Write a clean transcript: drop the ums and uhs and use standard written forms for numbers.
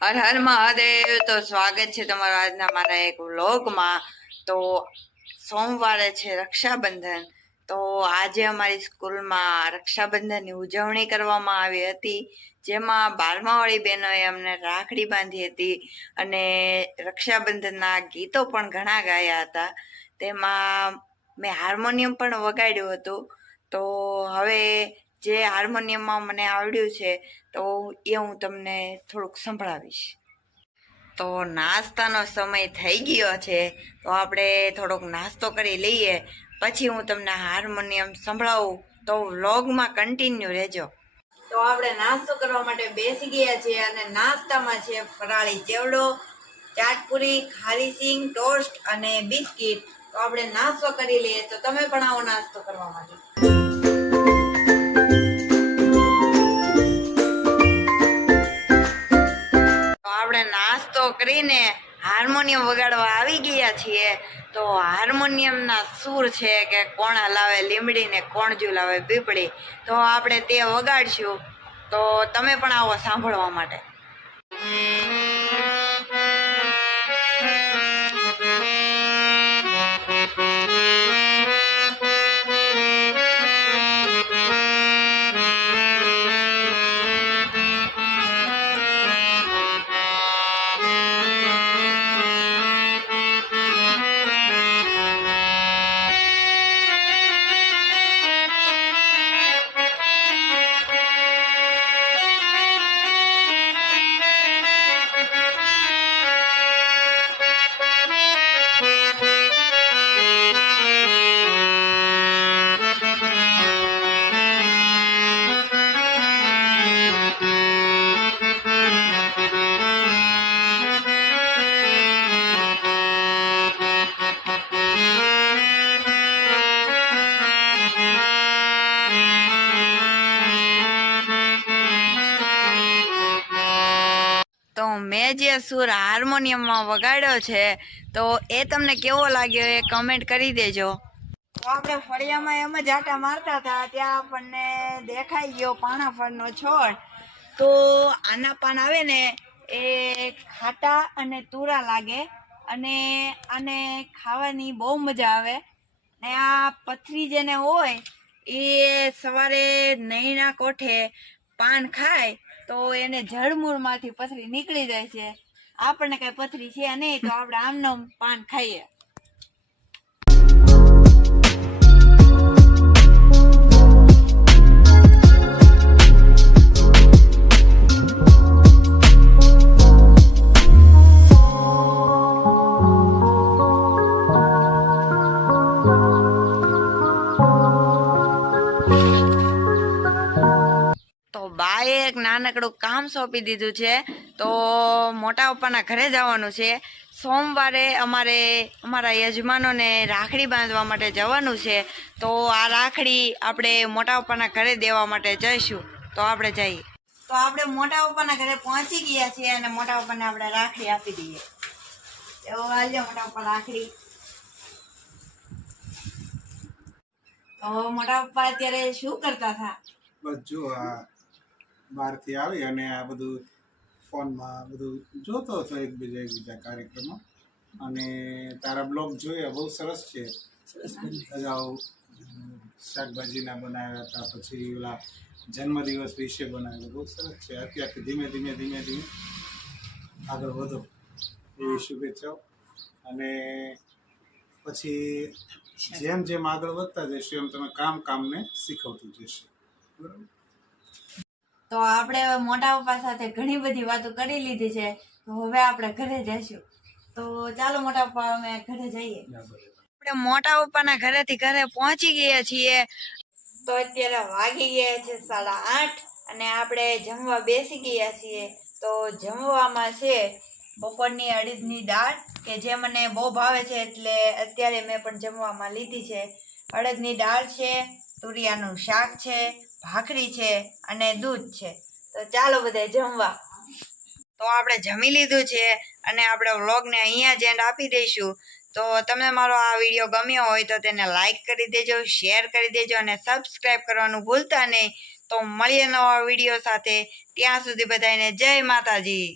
હર હર મહાદેવ। તો સ્વાગત છે તમારા આજના મારા એક વ્લોગમાં। તો સોમવારે છે રક્ષાબંધન, તો આજે અમારી સ્કૂલમાં રક્ષાબંધનની ઉજવણી કરવામાં આવી હતી, જેમાં 12મા વાળી બહેનોએ અમને રાખડી બાંધી હતી અને રક્ષાબંધનના ગીતો પણ ઘણા ગાયા હતા। તેમાં મેં હાર્મોનિયમ પણ વગાડ્યું હતું। તો હવે જે હાર્મોનિયમમાં મને આવડ્યું છે તો એ હું તમને થોડુંક સંભળાવીશ। તો નાસ્તાનો સમય થઈ ગયો છે, તો આપણે થોડોક નાસ્તો કરી લઈએ, પછી હું તમને હાર્મોનિયમ સંભળાવું, તો વ્લોગમાં કન્ટિન્યુ રહેજો। તો આપણે નાસ્તો કરવા માટે બેસી ગયા છીએ અને નાસ્તામાં છે ફરાળી ચેવડો, ચાટપુરી, ખારી સિંગ, ટોસ્ટ અને બિસ્કિટ। તો આપણે નાસ્તો કરી લઈએ, તો તમે પણ આવો નાસ્તો કરવા માટે। આપણે નાસ્તો કરીને હાર્મોનિયમ વગાડવા આવી ગયા છીએ। તો હાર્મોનિયમના સૂર છે કે કોણ હલાવે લીમડી ને કોણ ઝુલાવે પીપળી, તો આપણે તે વગાડશું, તો તમે પણ આવો સાંભળવા માટે। તો મેં જે સૂર હાર્મોનિયમમાં વગાડ્યો છે તો એ તમને કેવો લાગ્યો એ કમેન્ટ કરી દેજો। તો આપણે ફળિયામાં એમ જ આટા મારતા હતા, ત્યાં આપણને દેખાઈ ગયો પાણાફળનો છોડ। તો આના પાન આવે ને એ ખાટા અને તુરા લાગે અને આને ખાવાની બહુ મજા આવે। ને આ પથરી જેને હોય એ સવારે નૈણા કોઠે પાન ખાય તો એને જળમૂળમાંથી પથરી નીકળી જાય છે। આપણને કઈ પથરી છે નહીં, તો આપણે આમનો પાન ખાઈએ। તો બાએ એક નાનકડું કામ સોંપી દીધું છે, તો મોટા પપ્પાના ઘરે જવાનું છે। સોમવારે અમારા યજમાનોને રાખડી બાંધવા માટે જવાનું છે, તો આ રાખડી આપણે મોટા પપ્પાના ઘરે દેવા માટે જઈશું। તો આપણે જઈએ। તો આપણે મોટા પપ્પાના ઘરે પહોંચી ગયા છીએ અને મોટા પપ્પાને આપણે રાખડી આપી દઈએ। એવો હાલ્યો મોટા પપ્પા રાખડી। તો મોટા પપ્પા અત્યારે શું કરતા હતા? બસ જો આ બહારથી આવી અને આ બધું ફોનમાં બધું જોતો હતો, એકબીજા કાર્યક્રમો, અને તારા બ્લોગ જોયા, બહુ સરસ છે। અગાઉ શાકભાજીના બનાવ્યા હતા, પછી ઓલા જન્મદિવસ વિશે બનાવ્યા, બહુ સરસ છે। અત્યારથી ધીમે ધીમે આગળ વધો એવી શુભેચ્છાઓ, અને પછી જેમ જેમ આગળ વધતા જશો એમ તમે કામને શીખવતું જશે, બરાબર? તો આપણે મોટા પપ્પા સાથે ઘણી બધી વાતો કરી લીધી છે, તો હવે આપણે ઘરે જઈશું। તો ચાલો મોટા પપ્પા અમે ઘરે જઈએ। આપણે મોટા પપ્પાના ઘરેથી ઘરે પહોંચી ગયા છીએ। તો અત્યારે વાગી ગયા છે 8:30 અને આપણે જમવા બેસી ગયા છીએ। તો જમવામાં છે બપોરની અડદની દાળ, કે જે મને બહુ ભાવે છે, એટલે અત્યારે મેં પણ જમવામાં લીધી છે। અડદની દાળ છે, તુરિયાનું શાક છે, ભાખરી છે અને દૂધ છે। તો ચાલો બધા જમવા। તો આપણે જમી લીધું છે અને આપણે વ્લોગને અહીંયા જ એન્ડ આપી દઈશું। તો તમને મારો આ વિડીયો ગમ્યો હોય તો તેને લાઈક કરી દેજો, શેર કરી દેજો અને સબસ્ક્રાઈબ કરવાનું ભૂલતા નહીં। તો મળીએ નવા વિડીયો સાથે, ત્યાં સુધી બધાને જય માતાજી।